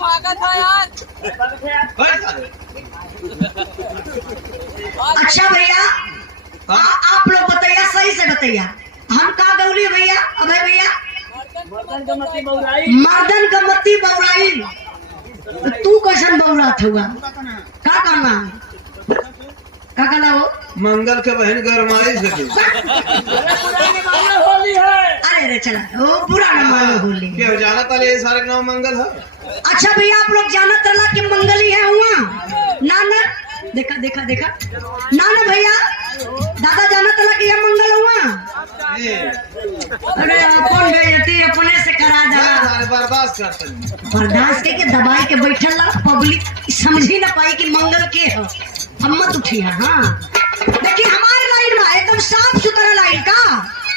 भागा था यार। अच्छा भैया आप लोग बताइए, सही से बताइए हम का गौली भैया? अबे भैया मर्दन का मत्ती बौराई, तू कैसन बौरात हुआ? का करना का कहना हो? मंगल के बहन गरमाई से होली है। अरे रे चला वो बुरा न मानो होली। क्या जाना ताले ये सारे नाम मंगल है। अच्छा भैया आप लोग जाना तला कि मंगल ही है हुआ ना ना? देखा देखा देखा ना ना भैया दादा जाना तला कि ये मंगल हुआ। अरे अपन बेइज्जती अपने से करा जा, बर्दाश्त करते बर्दाश्त के दबाई के बैठल ला, पब्लिक समझ ही ना पाई कि मंगल के है। हम मत उठी है। हाँ देखिए हमारे लाइन में एकदम साफ सुथरा लाइन का